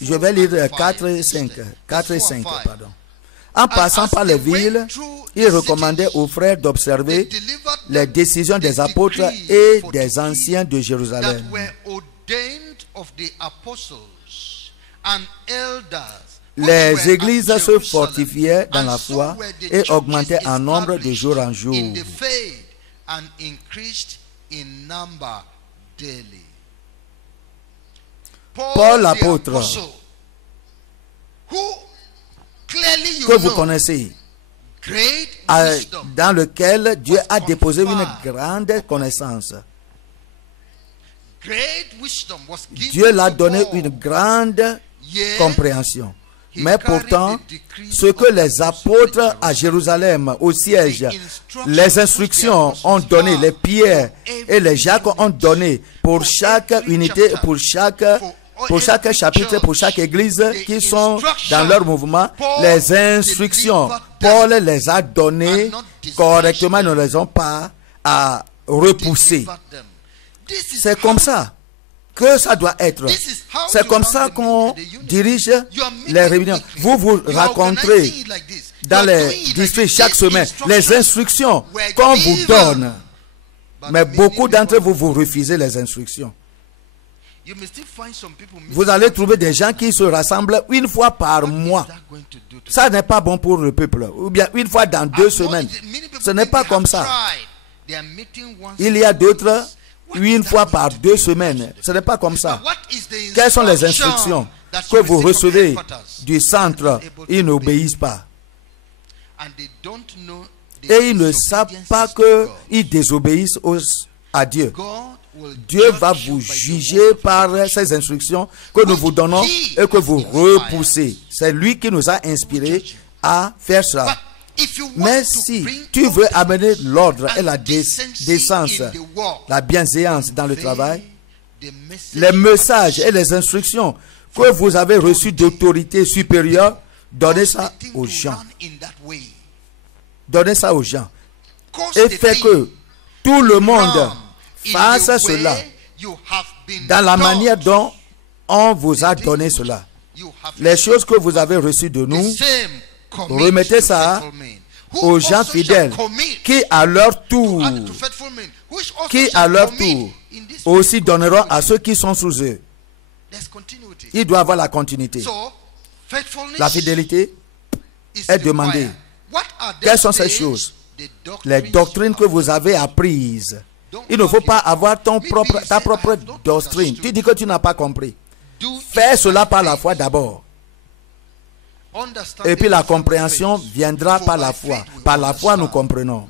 Je vais lire 4 et 5. Pardon. En passant par les villes, il recommandait aux frères d'observer les décisions des apôtres et des anciens de Jérusalem. Les églises se fortifiaient dans la foi et augmentaient en nombre de jour en jour. Paul l'apôtre, que vous connaissez, dans lequel Dieu a déposé une grande connaissance. Dieu l'a donné une grande compréhension. Mais pourtant, ce que les apôtres à Jérusalem, au siège, les instructions ont donné, les Pierre et les Jacques ont donné pour chaque unité, pour chaque chapitre, pour chaque église qui sont dans leur mouvement, les instructions, Paul les a données correctement, ne les ont pas à repousser. C'est comme ça que ça doit être. C'est comme ça qu'on dirige les réunions. Vous vous rencontrez dans les districts chaque semaine. Les instructions qu'on vous donne. Mais beaucoup d'entre vous, vous refusez les instructions. Vous allez trouver des gens qui se rassemblent une fois par mois. Ça n'est pas bon pour le peuple. Ou bien une fois dans 2 semaines. Ce n'est pas comme ça. Il y a d'autres une fois par 2 semaines. Ce n'est pas comme ça. Quelles sont les instructions que vous recevez du centre? Ils n'obéissent pas. Et ils ne savent pas qu'ils désobéissent à Dieu. Dieu va vous juger par ces instructions que nous vous donnons et que vous repoussez. C'est lui qui nous a inspirés à faire cela. Mais si tu veux amener l'ordre et la décence, la bienséance dans le travail, les messages et les instructions que vous avez reçus d'autorité supérieure, donnez ça aux gens. Donnez ça aux gens. Et faites que tout le monde fasse cela dans la manière dont on vous a donné cela. Les choses que vous avez reçues de nous, remettez ça aux gens fidèles qui à leur tour aussi donneront à ceux qui sont sous eux. Il doit avoir la continuité. La fidélité est demandée. Quelles sont ces choses? Les doctrines que vous avez apprises. Il ne faut pas avoir ta propre doctrine. Tu dis que tu n'as pas compris. Fais cela par la foi d'abord. Et puis la compréhension viendra par la foi. Par la foi, nous comprenons.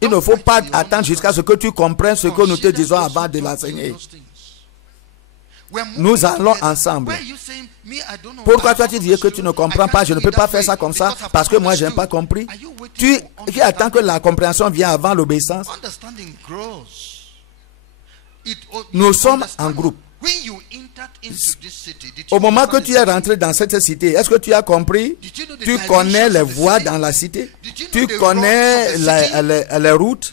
Il ne faut pas attendre jusqu'à ce que tu comprennes ce que nous te disons avant de l'enseigner. Nous allons ensemble. Pourquoi toi tu dis que tu ne comprends pas? Je ne peux pas faire ça comme ça parce que moi je n'ai pas compris. Tu attends que la compréhension vienne avant l'obéissance. Nous sommes en groupe. Au moment que tu es rentré dans cette cité, est-ce que tu as compris? Tu connais les voies dans la cité? Tu connais les routes?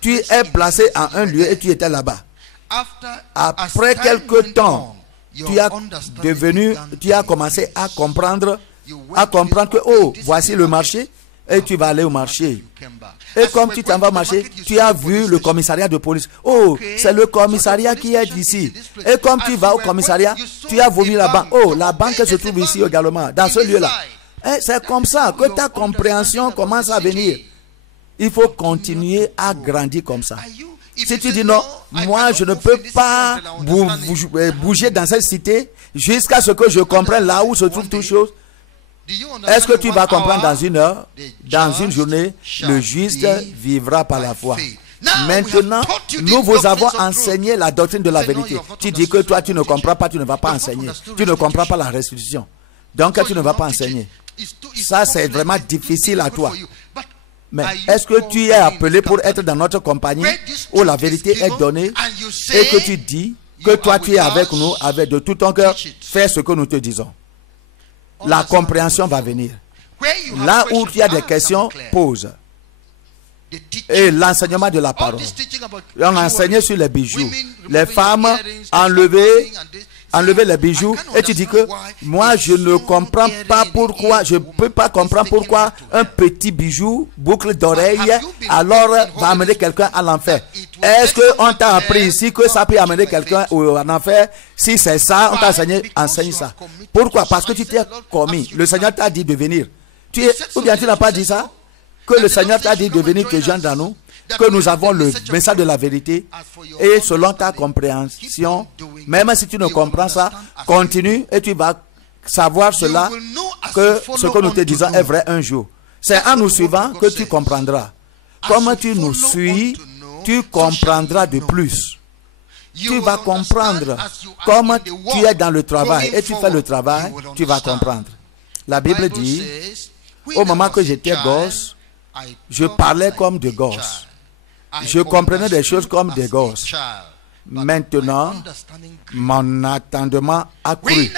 Tu es placé à un lieu et tu étais là-bas. Après quelque temps, tu as commencé à comprendre que, oh, voici le marché, et tu vas aller au marché. Et comme tu t'en vas marcher, tu as vu le commissariat de police. Oh, c'est le commissariat qui est ici. Et comme tu vas au commissariat, tu as vomi la banque. Oh, la banque se trouve ici également, dans ce lieu-là. Et c'est comme ça que ta compréhension commence à venir. Il faut continuer à grandir comme ça. Si tu dis non, moi je ne peux pas bouger dans cette cité jusqu'à ce que je comprenne là où se trouve toute chose. Est-ce que tu vas comprendre dans une heure, dans une journée? Le juste vivra par la foi. Maintenant, nous vous avons enseigné la doctrine de la vérité. Tu dis que toi tu ne comprends pas, tu ne vas pas enseigner. Tu ne comprends pas la restitution. Donc tu ne vas pas enseigner. Ça c'est vraiment difficile à toi. Mais est-ce que tu es appelé pour être dans notre compagnie où la vérité est donnée et que tu dis que toi tu es avec nous, avec de tout ton cœur, fais ce que nous te disons? La compréhension va venir. Là où tu as des questions, pose. et l'enseignement de la parole. On enseignait sur les bijoux. Les femmes enlevaient les bijoux. Et tu dis que moi je ne comprends pas pourquoi, je ne peux pas comprendre pourquoi un petit bijou, boucle d'oreille, alors va amener quelqu'un à l'enfer. Est-ce qu'on t'a appris ici que ça peut amener quelqu'un en enfer? Si c'est ça, on t'a enseigne ça. Pourquoi? Parce que tu t'es commis. Le Seigneur t'a dit de venir. Ou bien tu n'as pas dit ça? Que le Seigneur t'a dit de venir te joindre dans nous, que nous avons le message de la vérité, et selon ta compréhension, même si tu ne comprends ça, continue et tu vas savoir cela, que ce que nous te disons est vrai un jour. C'est en nous suivant que tu comprendras. Comme tu nous suis, tu comprendras de plus. Tu vas comprendre. Comme tu es dans le travail et tu fais le travail, tu vas comprendre. La Bible dit, au moment que j'étais gosse, je parlais comme des gosses. Je comprenais des choses comme des gosses. Maintenant, mon entendement a cru.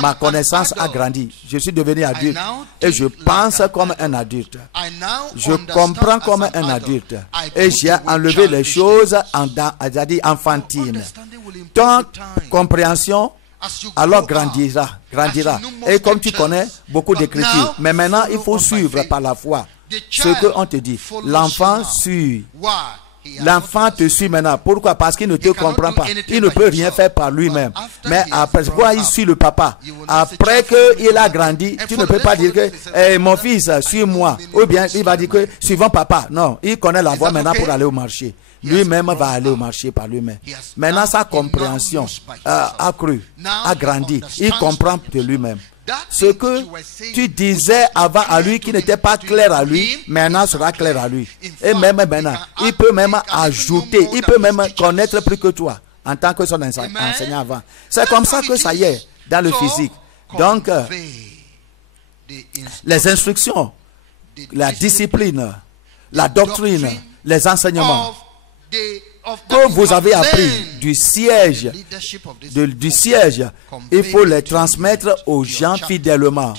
Ma connaissance a grandi. Je suis devenu adulte. Et je pense comme un adulte. Je comprends comme un adulte. Et j'ai enlevé les choses enfantines. Ton compréhension alors grandira. Et comme tu connais beaucoup d'écritures. Mais maintenant, il faut suivre par la foi ce qu'on te dit. L'enfant suit. L'enfant te suit maintenant. Pourquoi? Parce qu'il ne te comprend pas. Il ne peut rien faire par lui-même. Mais après, pourquoi il suit le papa? Après qu'il a grandi, tu ne peux pas dire que mon fils, suis-moi. Ou bien il va dire que suivons papa. Non, il connaît la voie maintenant pour aller au marché. Lui-même va aller au marché par lui-même. Maintenant, sa compréhension a cru, a grandi. Il comprend de lui-même. Ce que tu disais avant à lui qui n'était pas clair à lui, maintenant sera clair à lui. Et même maintenant, il peut même ajouter, il peut même connaître plus que toi en tant que son enseignant avant. C'est comme ça que ça y est dans le physique. Donc, les instructions, la discipline, la doctrine, les enseignements que vous avez appris du siège, il faut les transmettre aux gens fidèlement,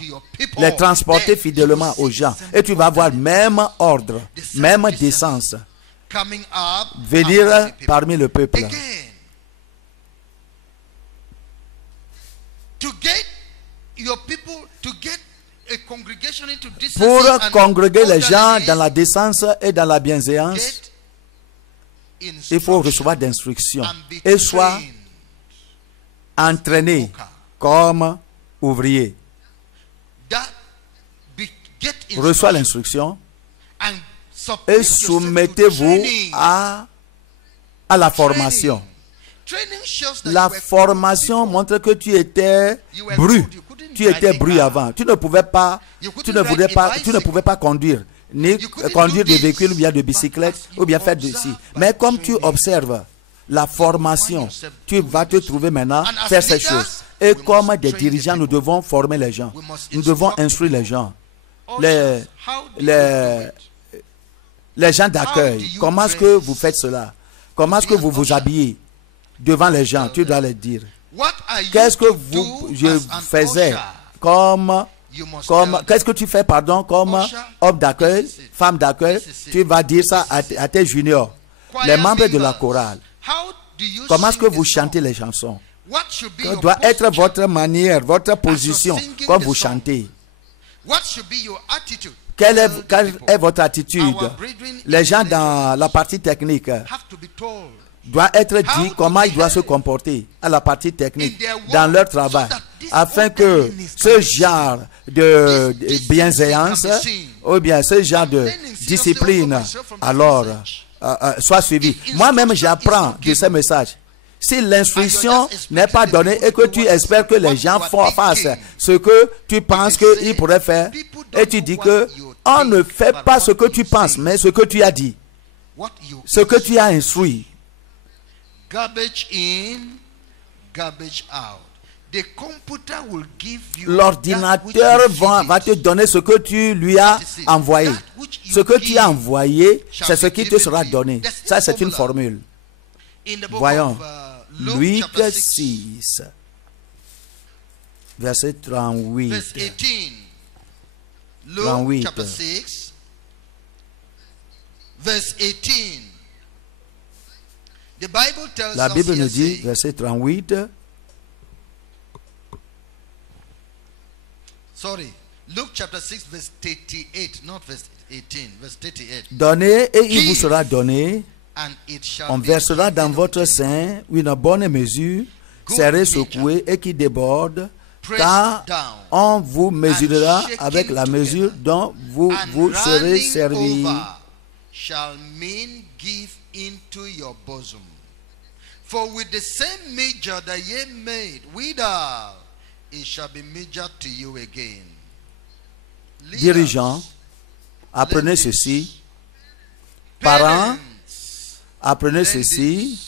les transporter fidèlement aux gens. Et tu vas avoir même ordre, même décence, venir parmi le peuple. Pour congréger les gens dans la décence et dans la bienséance, il faut recevoir d'instructions et soit entraîné comme ouvrier. Reçois l'instruction et soumettez-vous à la formation. La formation montre que tu étais bru. Tu étais bru avant. Tu ne pouvais pas conduire. Ni conduire de véhicule ou bien de bicyclette ou bien faire de ci. Mais comme tu observes la formation, tu vas te trouver maintenant faire ces choses. Et comme des dirigeants, nous devons former les gens. Nous devons instruire les gens. Les gens d'accueil. Comment est-ce que vous faites cela? Comment est-ce que vous vous habillez devant les gens? Tu dois leur dire. Qu'est-ce que je faisais qu'est-ce que tu fais, comme homme d'accueil, femme d'accueil? Tu vas dire ça à tes juniors, les membres de la chorale. Comment est-ce que vous chantez les chansons? Quelle doit être votre manière, votre position quand vous chantez? Quelle est votre attitude? Les gens dans la partie technique doit être dit comment ils doivent se comporter à la partie technique dans leur travail, afin que ce genre de bienséance ou bien ce genre de discipline alors soit suivi. Moi-même j'apprends de ces messages. Si l'instruction n'est pas donnée et que tu espères que les gens fassent ce que tu penses qu'ils pourraient faire, et tu dis que on ne fait pas ce que tu penses, mais ce que tu as dit, ce que tu as instruit. Garbage in, garbage out. The computer will give you l'ordinateur va te donner ce que tu lui as envoyé. Ce que tu as envoyé, c'est ce qui te sera donné. Ça, c'est une formule. Voyons. Luc 6, verset 38. 38. verse 18. The Bible tells La us Bible here, nous dit, saying, verset 38, sorry, Luke chapter 6 verse 38, not verse 18, verse 38. donnez et il vous sera donné. And it shall On be versera dans given votre unto you. sein une bonne mesure, serrée, secouée et qui déborde, car on vous mesurera avec la mesure dont vous And vous serez running servi. over shall men give into your bosom. For with the same measure that ye made withal, it shall be measured to you again. Leaders, Dirigeants, apprenez ceci. Parents, parents, apprenez ceci.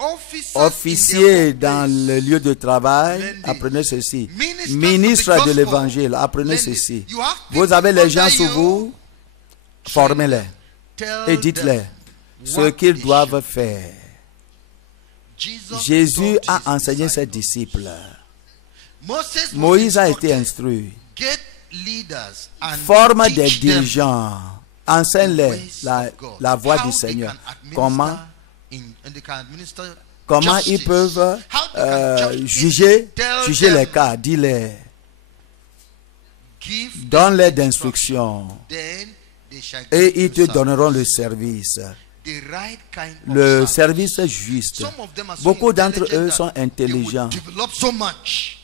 officers Officiers in their dans workplace, le lieu de travail, learn this. apprenez ceci. Ministers Ministres of the de gospel, l'évangile, apprenez learn this. ceci. You have Vous people avez les gens under sous you, vous, formez-les tell et dites-les them ce what qu'ils they doivent should. faire. Jesus Jésus taught a his enseigné ses disciples. disciples. Moïse Moïse a was été instructed, instruit. get leaders and Forme des teach them dirigeants. the Enseigne-les ways la, of God. la voie How du they Seigneur. can administer Comment and they can administer ils justice. peuvent How they can judge juger people. les Tell cas. Dis-les. Give them Donne-les instruction. d'instructions. Then they shall Et give ils you te service. donneront le service. The right kind of Le service. service juste. Some of them are so Beaucoup d'entre intelligent eux that sont they will intelligents. develop so much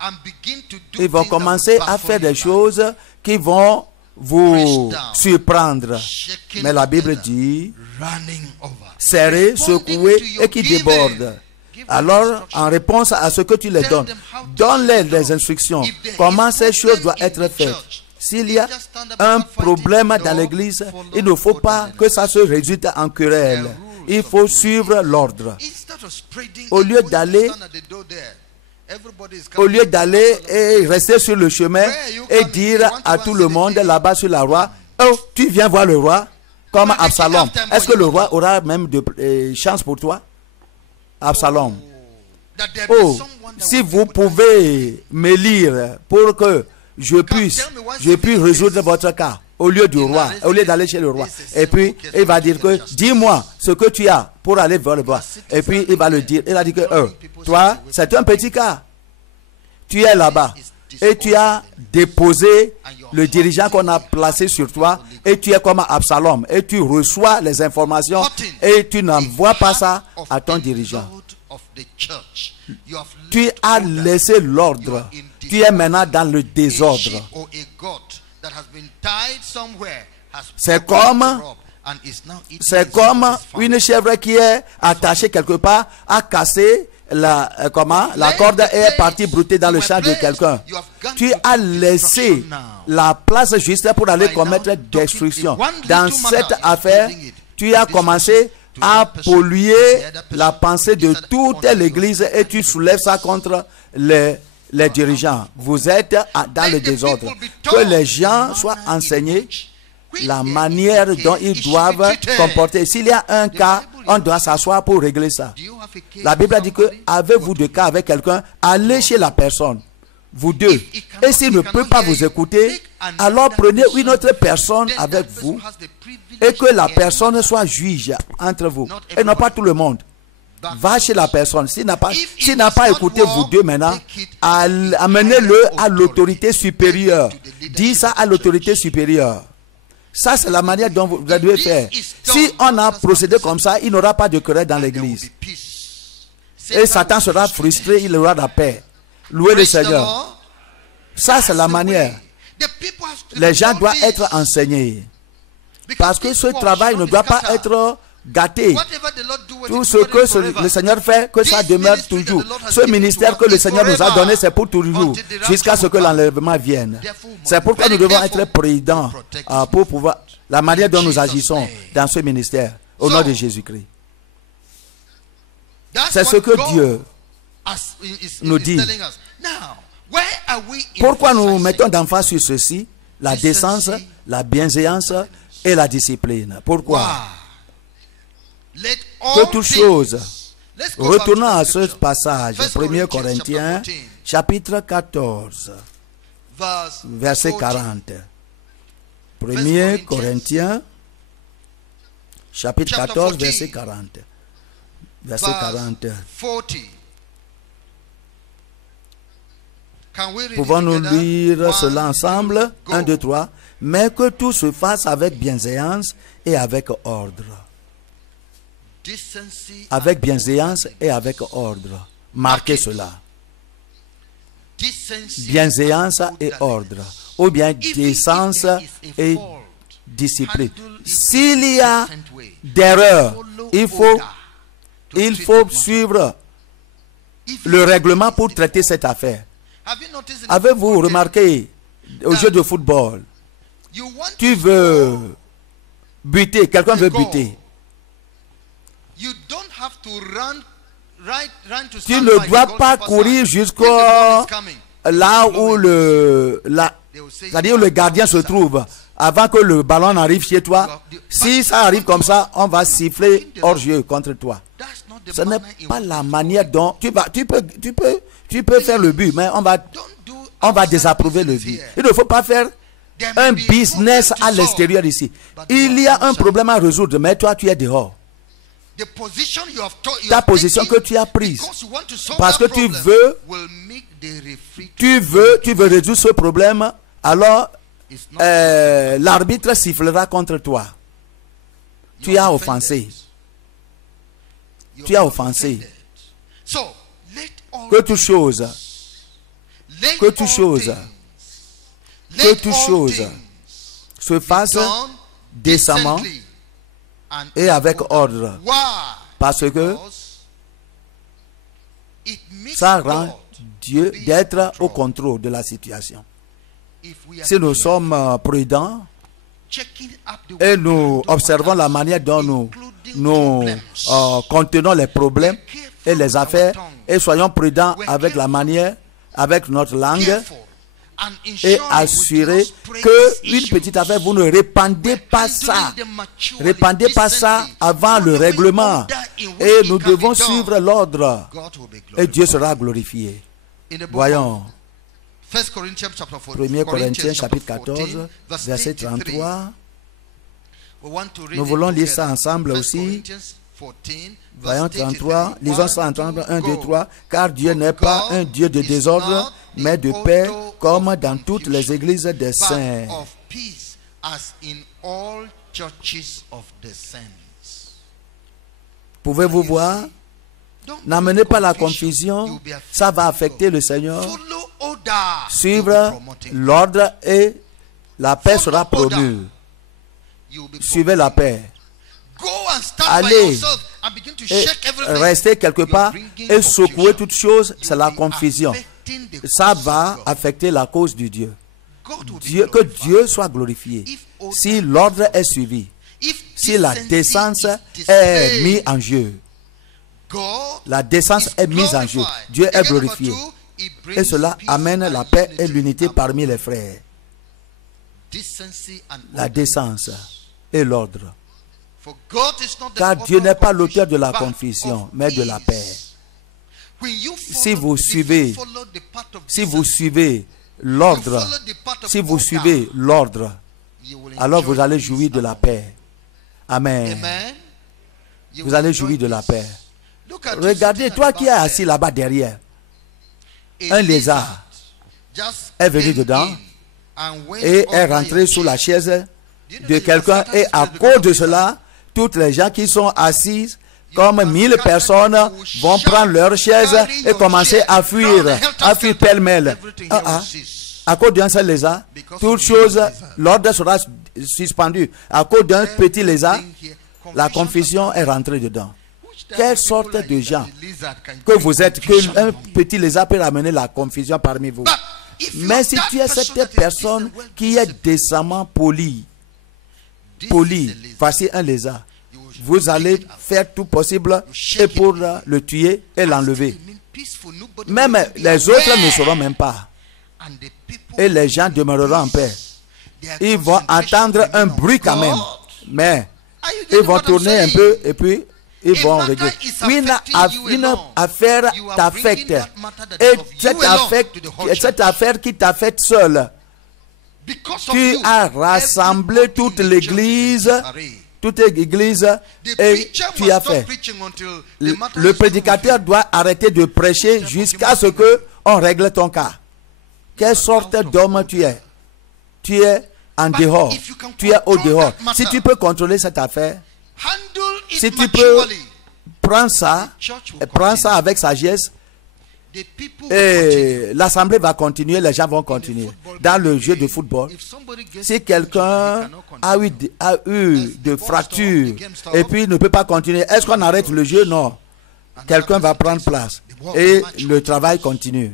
and begin to do Ils vont things that will commencer à baffle faire des you. choses qui vont vous surprendre. Shaking Mais la Bible together, dit, running over. serré, Responding secoué to your et qui giving. déborde. Give them Alors, instruction. en réponse à ce que tu les Tell donnes, them how to donne-les shut down. des instructions. If there Comment is ces choses problem doivent in être the faites. church, S'il y a just stand up un and fight it. problème No, dans l'église, follow il ne faut pas orderliness. que ça se résulte en querelle. There are rules Il of faut the suivre religion. l'ordre. Instead of spreading Au it, lieu go just d'aller- stand at the door there. Everybody is Au coming. lieu d'aller et rester sur le chemin et dire à tout le monde là-bas sur la roi, oh, tu viens voir le roi, comme Absalom. Est-ce que le roi aura même de chance pour toi? Absalom. That there be Oh, someone that si will vous be able to- pouvez me lire pour que je puisse résoudre votre cas au lieu du roi, au lieu d'aller chez le roi. Et puis, il va dire que, dis-moi ce que tu as pour aller vers le roi. Et puis, il va le dire. Il a dit que, toi, c'est un petit cas. Tu es là-bas et tu as déposé le dirigeant qu'on a placé sur toi et tu es comme Absalom et tu reçois les informations et tu n'envoies pas ça à ton dirigeant. Tu as laissé l'ordre. Tu es maintenant dans le désordre. C'est comme une chèvre qui est attachée quelque part, a cassé la corde et est partie brouter dans le champ de quelqu'un. Tu as laissé la place juste pour aller commettre destruction. Dans cette affaire, tu as commencé à polluer la pensée de toute l'église et tu soulèves ça contre les dirigeants. Vous êtes dans le désordre. Que les gens soient enseignés la manière dont ils doivent comporter. S'il y a un cas, on doit s'asseoir pour régler ça. La Bible a dit que avez-vous de cas avec quelqu'un, allez chez la personne, vous deux. Et s'il ne peut pas vous écouter, alors prenez une autre personne avec vous et que la personne soit juge entre vous. Et non pas tout le monde. Va chez la personne. S'il n'a pas écouté vous deux maintenant, amenez-le à l'autorité supérieure. Dis ça à l'autorité supérieure. Ça, c'est la manière dont vous devez faire. Si on a procédé comme ça, il n'aura pas de querelle dans l'église. Et Satan sera frustré, il aura la paix. Louez le Seigneur. Ça, c'est la manière. Les gens doivent être enseignés. Parce que ce travail ne doit pas être gâté. Tout ce que le Seigneur fait, que ça demeure toujours. Ce ministère que le Seigneur nous a donné, c'est pour toujours, jusqu'à ce que l'enlèvement vienne. C'est pourquoi nous devons être prudents pour pouvoir, la manière dont nous agissons dans ce ministère, au nom de Jésus-Christ. C'est ce que Dieu nous dit. Pourquoi nous mettons d'emphase sur ceci? La décence, la bienséance et la discipline. Pourquoi? Que toute chose. Retournons à ce passage, 1 Corinthiens, chapitre 14, verset 40. 1 Corinthiens, chapitre 14, verset 40. Verset 40. Pouvons-nous lire cela ensemble? 1, 2, 3. Mais que tout se fasse avec bienséance et avec ordre. Avec bienséance et avec ordre. Marquez cela. Bienséance et ordre. Ou bien décence et discipline. S'il y a d'erreurs, il faut suivre le règlement pour traiter cette affaire. Avez-vous remarqué au jeu de football, tu veux buter, quelqu'un veut buter. Tu ne dois pas courir jusqu'à là où c'est-à-dire le gardien se trouve avant que le ballon arrive chez toi. Si ça arrive comme ça, on va siffler hors-jeu contre toi. Ce n'est pas la manière dont tu peux faire le but, mais on va désapprouver le but. Il ne faut pas faire un business à l'extérieur ici. Il y a un problème à résoudre, mais toi tu es dehors. Ta position que tu as prise, parce que tu veux résoudre ce problème, alors l'arbitre sifflera contre toi. Tu as offensé. Tu as offensé. Que toute chose se fasse décemment et avec ordre. Parce que ça rend Dieu d'être au contrôle de la situation. Si nous sommes prudents et nous observons la manière dont nous contenons les problèmes et les affaires, et soyons prudents avec la manière, avec notre langue, et assurer que une petite affaire, vous ne répandez pas ça. Répandez pas ça avant le règlement. Et nous devons suivre l'ordre. Et Dieu sera glorifié. Voyons. 1 Corinthiens chapitre 14, verset 33. Nous voulons lire ça ensemble aussi. Voyons 33, lisons ça ensemble, 1, 2, 3. Car Dieu n'est pas un Dieu de désordre, mais de paix, comme dans toutes les églises des saints. Pouvez-vous voir? N'amenez pas la confusion, ça va affecter le Seigneur. Suivre l'ordre et la paix sera promue. Suivez la paix. Allez et rester quelque part et secouer toute chose, c'est la confusion. Ça va affecter la cause de Dieu. Que Dieu soit glorifié. Si l'ordre est suivi, si la décence est mise en jeu, la décence est mise en jeu, Dieu est glorifié. Et cela amène la paix et l'unité parmi les frères. La décence et l'ordre. Car Dieu n'est pas l'auteur de la confusion, mais de la paix. Si vous suivez l'ordre, alors vous allez jouir de la paix. Amen. Vous allez jouir de la paix. Regardez, toi qui es assis là-bas derrière, un lézard est venu dedans et est rentré sous la chaise de quelqu'un, et à cause de cela, toutes les gens qui sont assis, comme 1000 personnes, vont prendre leur chaise et commencer à fuir pêle-mêle. À cause d'un seul lézard, toute chose, l'ordre sera suspendu. À cause d'un petit lézard, la confusion est rentrée dedans. Quelle sorte de gens que vous êtes, qu'un petit lézard peut ramener la confusion parmi vous. Mais si tu es cette personne qui est décemment poli, voici un lézard, vous allez faire tout possible et pour le tuer et l'enlever. Même les autres ne sauront même pas. Et les gens demeureront en paix. Ils vont entendre un bruit quand même. Mais ils vont tourner un peu et puis ils vont régler. Une affaire t'affecte. Et cette affaire qui t'affecte seule, Tu as rassemblé toute l'église, et tu as fait. Le prédicateur doit arrêter de prêcher jusqu'à ce qu'on règle ton cas. Quelle sorte d'homme tu es? Tu es en dehors. Tu es au dehors. Si tu peux contrôler cette affaire, si tu peux prendre ça avec sagesse, et l'assemblée va continuer, les gens vont continuer. Dans le jeu de football, si quelqu'un a eu de fractures et puis ne peut pas continuer, est-ce qu'on arrête le jeu? Non. Quelqu'un va prendre place et le travail continue.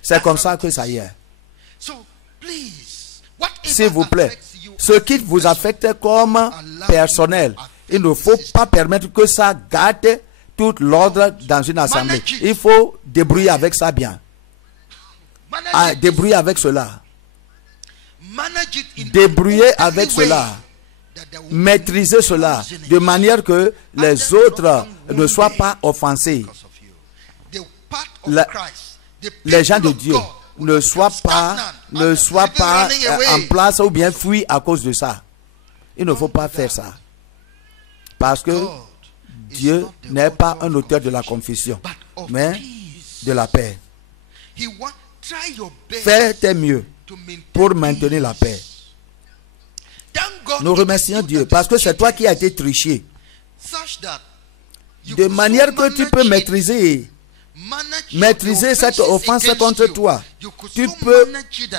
C'est comme ça que ça y est. S'il vous plaît, ce qui vous affecte comme personnel, il ne faut pas permettre que ça gâte tout l'ordre dans une assemblée. Il faut débrouiller avec ça bien. Débrouiller avec cela. Débrouiller avec cela. Maîtriser cela de manière que les autres ne soient pas offensés. Les gens de Dieu ne soient pas en place ou bien fuient à cause de ça. Il ne faut pas faire ça. Parce que Dieu n'est pas un auteur de la confusion, mais de la paix. Fais tes mieux pour maintenir la paix. Nous remercions Dieu parce que c'est toi qui as été triché. De manière que tu peux maîtriser cette offense contre toi. Tu peux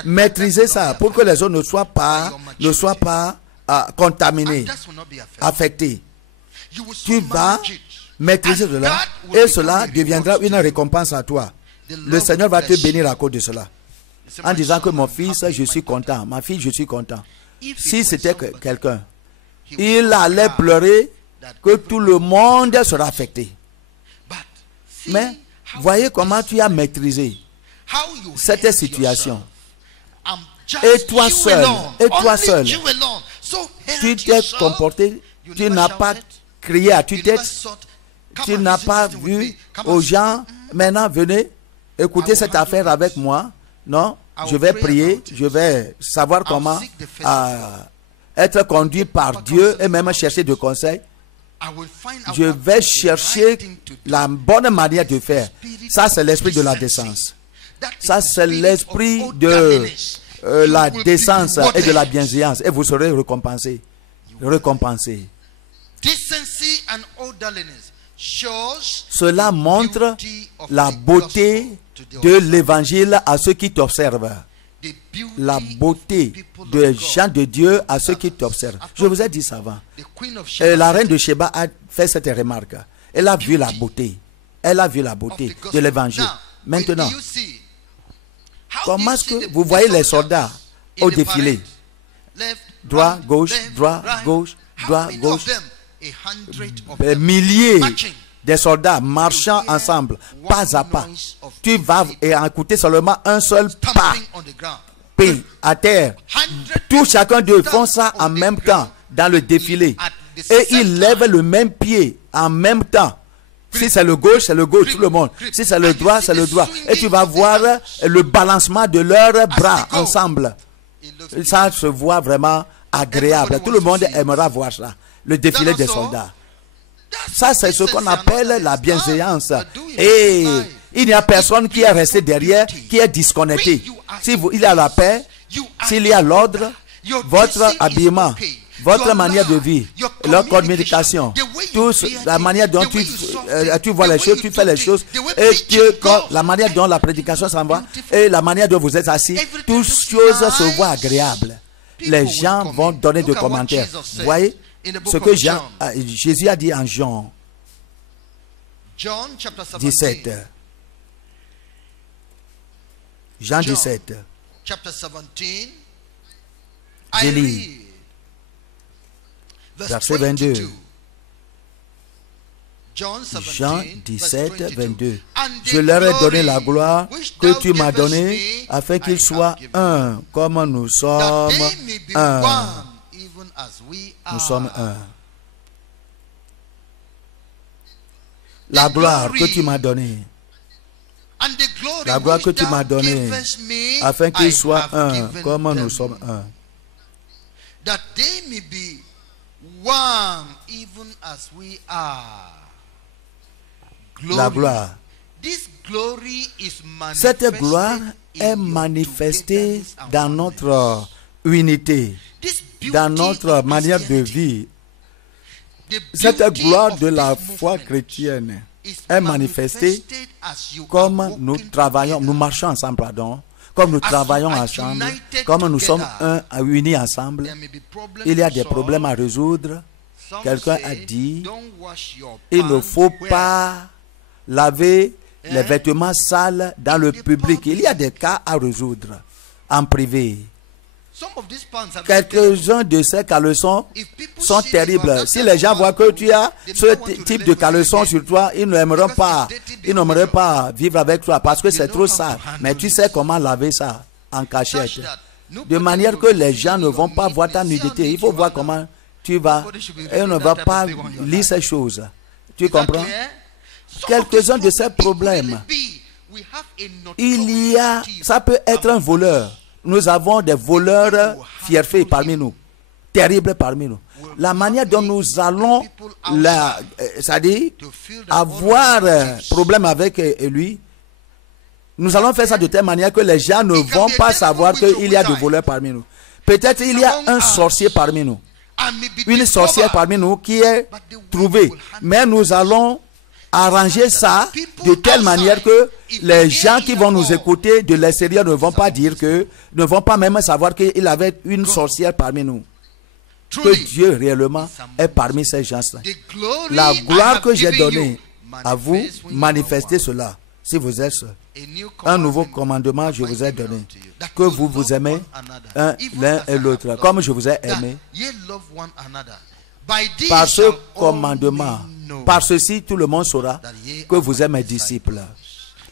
maîtriser ça pour que les autres ne soient pas contaminés, affectés. Tu vas maîtriser cela et cela deviendra une récompense à toi. Le Seigneur va te bénir à cause de cela. En disant que mon fils, je suis content. Ma fille, je suis content. Si c'était quelqu'un, il allait pleurer que tout le monde sera affecté. Mais voyez comment tu as maîtrisé cette situation. Et toi seul, tu t'es comporté, tu n'as pas crié à tue-tête, tu n'as pas vu aux gens, maintenant venez écouter cette affaire avec moi. Non, je vais prier, je vais savoir comment être conduit par Dieu et même chercher de conseils. Je vais chercher la bonne manière de faire. Ça, c'est l'esprit de la décence. Ça, c'est l'esprit de la décence et de la bienséance. Et vous serez récompensés. Cela montre la beauté de l'évangile à ceux qui t'observent. La beauté des gens de Dieu à ceux qui t'observent. Je vous ai dit ça avant. La reine de Sheba a fait cette remarque. Elle a vu la beauté. Elle a vu la beauté de l'évangile. Maintenant, comment est-ce que vous voyez les soldats au défilé? Droit, gauche, droit, gauche, droit, gauche. Des milliers de soldats marchant ensemble, pas à pas. Tu vas écouter seulement un seul pas à terre. Tout chacun d'eux font ça en même temps dans le défilé. Et ils lèvent le même pied en même temps. Si c'est le gauche, c'est le gauche, tout le monde. Si c'est le droit, c'est le droit. Et tu vas voir le balancement de leurs bras ensemble. Ça se voit vraiment agréable. Tout le monde aimera voir ça. Le défilé des soldats. Ça, c'est ce qu'on appelle la bienséance. Et il n'y a personne qui est resté derrière, qui est disconnecté. S'il y a la paix, s'il y a l'ordre, votre habillement, votre manière de vivre, leur communication, la manière dont tu vois les choses, tu fais les choses, et la manière dont la prédication s'en va, et la manière dont vous êtes assis, toutes choses se voient agréables. Les gens vont donner des commentaires. Vous voyez ce que Jésus a dit en Jean 17. Jean 17. Je lis. Verset 22. Jean 17, 22. Je leur ai donné la gloire que tu m'as donnée afin qu'ils soient un comme nous sommes un. Nous sommes un. La gloire que tu m'as donnée. And the glory La gloire which que tu m'as thou donnée, givest me, afin qu'ils I soient have un, given comme nous them, sommes un. that they may be one, even as we are. Glory. La gloire. This glory is Cette manifested gloire in est your manifestée togetherness and dans oneness. notre unité, This beauty dans notre of manière de Christianity, vivre. the Cette beauty gloire of de la this foi movement chrétienne is est manifestée manifested as you comme are nous walking travaillons, together. nous marchons ensemble, pardon, comme nous As travaillons you are ensemble, united comme nous sommes together, unis ensemble. There may be problems Il y a to des solve. problèmes à résoudre. Some Quelqu'un say, a dit, don't wash your il ne pants faut where? pas laver les Hein? vêtements sales dans le public. Il y a des cas à résoudre en privé. Some of these pants are very terrible. Quelques-uns de ces caleçons If people sont see that you have terribles. that Si type les of gens voient que pants, tu as they ce don't want to type relate de with you caleçon again. sur toi, ils n'aimeront Because pas. it's dirty Ils n'aimeraient behavior. pas vivre avec toi parce que You c'est know trop how to sale. handle Mais tu this. sais comment laver ça en cachette. Such that nobody De manière will que be les seeing gens ne your vont pas voir ta neatness. See how nudité. Il neat faut you voir are now. comment tu vas. Nobody should be Et on ne reading va that type pas of thing on your lire life. ces choses. Tu Is that comprends? clear? Some Quelques-uns of de these ces problems, problèmes, it could really be, we have a il y a, notoriety ça peut être un among voleur. Nous avons des voleurs fiers parmi nous, terribles parmi nous. La manière dont nous allons c'est-à-dire to feel that avoir all of us problème avec lui, nous allons faire ça de telle manière que les gens ne vont pas savoir qu'il y a des voleurs parmi nous. Peut-être il y a un sorcier parmi nous, and may be une sorcière discovered. parmi nous qui est trouvée. Mais nous allons arranger ça de telle manière que les gens qui vont nous écouter de l'extérieur ne vont pas dire que, ne vont pas même savoir qu'il avait une sorcière parmi nous. Que Truly, Dieu réellement est parmi ces gens-là. the glory La I gloire have que j'ai given donnée you à vous, manifest when you manifestez are one. cela. Si vous êtes seul. A new Un nouveau commandment commandement, je vous ai I give donné. unto you, that Que you vous vous love aimez one another, even l'un as I et have l'autre, loved comme you, je vous ai that aimé. ye love one another. By this Par ce shall all commandement, men know par ceci, tout le monde saura that ye que are vous my êtes mes disciples.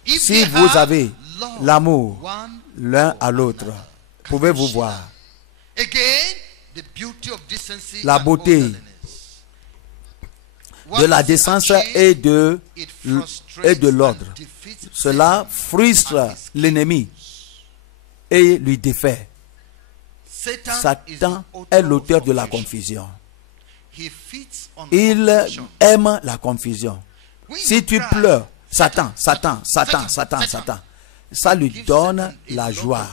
If Si ye vous have avez love l'amour one l'un for à l'autre, another. pouvez-vous voir Again, the beauty of decency la and beauté orderliness. de la décence et de l'ordre. Cela frustre l'ennemi et lui défait. Satan est l'auteur de la confusion. Il aime la confusion. Si tu pleures, Satan, ça lui donne la joie.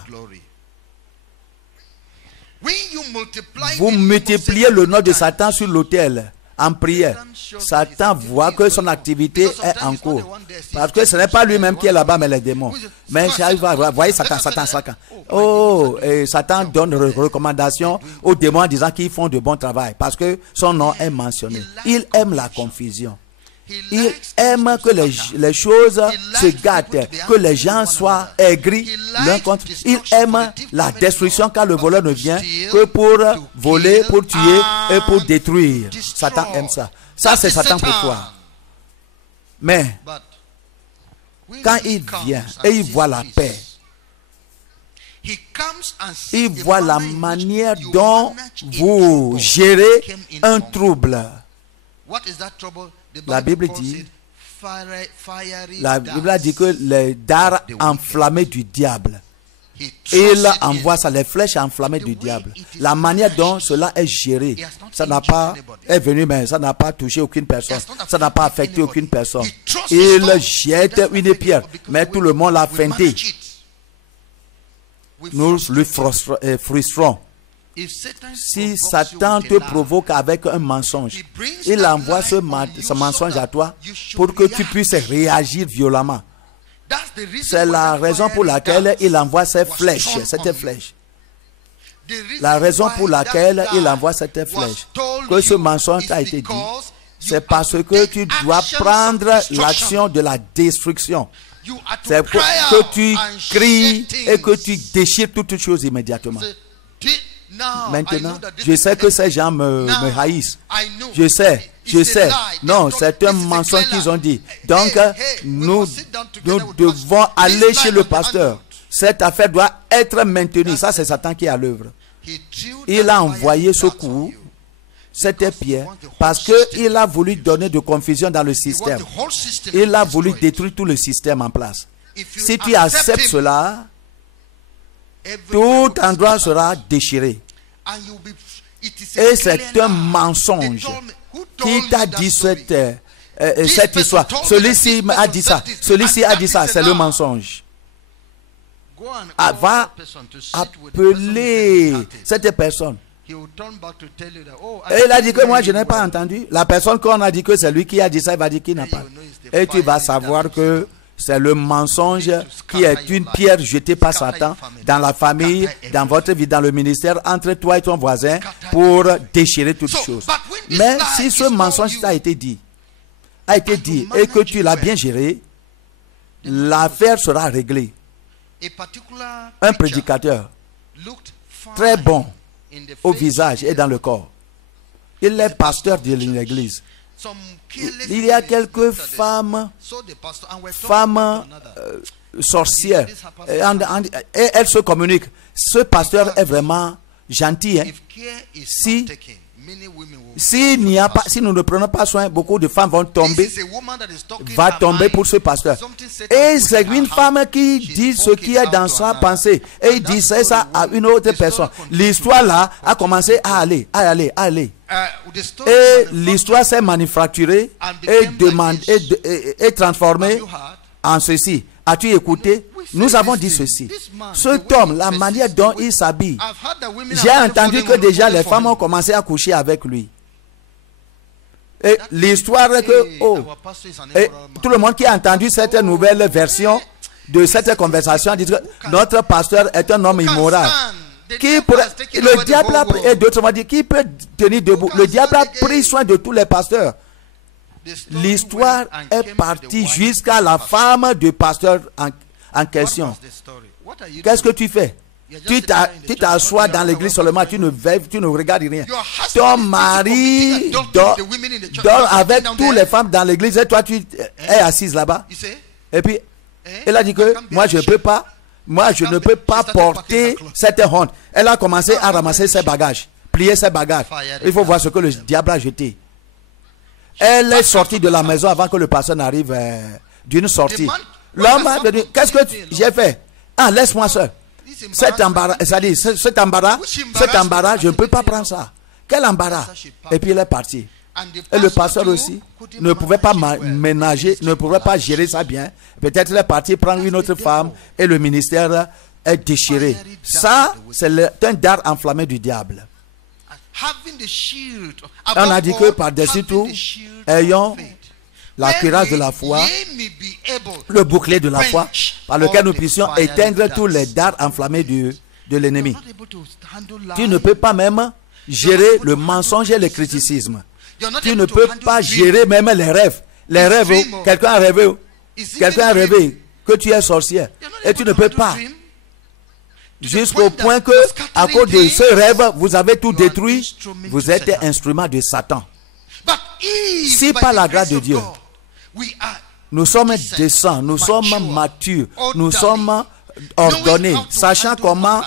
Vous multipliez le nom de Satan sur l'autel en prière. Satan voit que son activité est en cours. Parce que ce n'est pas lui-même qui est là-bas, mais les démons. Mais j'arrive à voir, voyez Satan. Oh, et Satan donne recommandations aux démons en disant qu'ils font de bon travail. Parce que son nom est mentionné. Il aime la confusion. Il aime que les choses se gâtent, que les gens soient aigris l'un contre. Il aime la destruction quand le voleur ne vient que pour voler, pour tuer et pour détruire. Satan aime ça. Ça, c'est Satan pour toi. Mais quand il vient et il voit la paix, il voit la manière dont vous gérez un trouble. La Bible dit, que les dards enflammés du diable, il envoie ça, les flèches enflammées du diable. La manière dont cela est géré, ça n'a pas est venu, mais ça n'a pas touché aucune personne, ça n'a pas affecté aucune personne. Il jette une pierre, mais tout le monde l'a feinté. Nous lui frustrons. Si Satan te provoque avec un mensonge, il envoie ce mensonge à toi pour que tu puisses réagir violemment. C'est la raison pour laquelle il envoie cette flèche. La raison pour laquelle il envoie cette flèche, que ce mensonge a été dit, c'est parce que tu dois prendre l'action de la destruction. C'est pour que tu cries et que tu déchires toutes choses immédiatement. Maintenant, je sais que ces gens me haïssent. Je sais. Non, c'est un mensonge qu'ils ont dit. Donc, nous devons aller chez le pasteur. Cette affaire doit être maintenue. Ça, c'est Satan qui est à l'œuvre. Il a envoyé ce coup, cette pierre, parce qu'il a voulu donner de confusion dans le système. Il a voulu détruire tout le système en place. Si tu acceptes cela, tout endroit sera déchiré. Et c'est un mensonge. Qui t'a dit cette histoire? Celui-ci a dit ça. Celui-ci a dit ça. C'est le mensonge. Va appeler cette personne. Et il a dit que moi je n'ai pas entendu. La personne qu'on a dit que c'est lui qui a dit ça, il va dire qu'il n'a pas. Et tu vas savoir que c'est le mensonge qui est une pierre jetée par Satan dans la famille, dans votre vie, dans le ministère, entre toi et ton voisin pour déchirer toutes choses. Mais si ce mensonge a été dit et que tu l'as bien géré, l'affaire sera réglée. Un prédicateur très bon au visage et dans le corps. Il est pasteur de l'église. Il y a quelques femmes sorcières et elles se communiquent. Ce pasteur est vraiment gentil. Hein? Si nous ne prenons pas soin, beaucoup de femmes vont tomber pour ce pasteur. Et c'est une femme qui dit ce qui est dans sa pensée. Et il dit ça à une autre personne. L'histoire là a commencé à aller. Et l'histoire s'est manufacturée et transformée en ceci. As-tu écouté? Nous avons dit ceci. Cet homme, la manière dont il s'habille, j'ai entendu que déjà les femmes ont commencé à coucher avec lui. Et l'histoire est que, tout le monde qui a entendu cette nouvelle version de cette conversation dit que notre pasteur est un homme immoral. Le diable a pris, et d'autres dit, qui peut tenir debout? Le diable a pris soin de tous les pasteurs. L'histoire est partie jusqu'à la femme du pasteur en question. Qu'est-ce que tu fais? Tu t'assois dans l'église seulement, tu ne regardes rien. Ton mari dort avec toutes les femmes dans l'église et toi tu es assise là-bas. Et puis, elle a dit que moi je ne peux pas porter cette honte. Elle a commencé à ramasser ses bagages, plier ses bagages. Il faut voir ce que le diable a jeté. Elle est sortie de la maison avant que le pasteur n'arrive d'une sortie. L'homme a dit, qu'est-ce que j'ai fait? Ah, laisse-moi seul. Cet embarras, je ne peux pas prendre ça. Quel embarras? Et puis il est parti. Et le pasteur aussi ne pouvait pas ménager, ne pouvait pas gérer ça bien. Peut-être il est parti prendre une autre femme et le ministère est déchiré. Ça, c'est un dard enflammé du diable. On a dit que par-dessus tout, ayons la cuirasse de la foi, le bouclier de la foi, par lequel nous puissions éteindre tous les dards enflammés de l'ennemi. Tu ne peux pas même gérer le mensonge et le criticisme. Tu ne peux pas gérer même les rêves. Les rêves, quelqu'un a rêvé que tu es sorcière. Et tu ne peux pas. Jusqu'au point que, à cause de ce rêve, vous avez tout détruit. Vous êtes instrument de Satan. Si par la grâce de Dieu, nous sommes décents, nous sommes matures, nous sommes ordonnés, sachant comment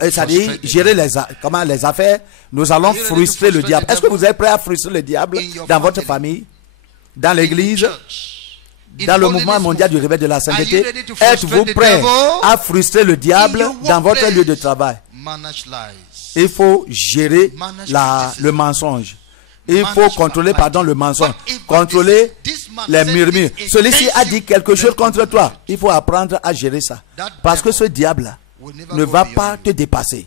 c'est-à-dire gérer les affaires, nous allons frustrer le diable. Est-ce que vous êtes prêts à frustrer le diable dans votre famille, dans l'église, dans le mouvement mondial du réveil de la sainteté? Êtes-vous prêts à frustrer le diable dans votre lieu de travail? Il faut gérer le mensonge. Il faut contrôler, le mensonge. Contrôler les murmures. Celui-ci a dit quelque chose contre toi. Il faut apprendre à gérer ça. Parce que ce diable ne va pas te dépasser.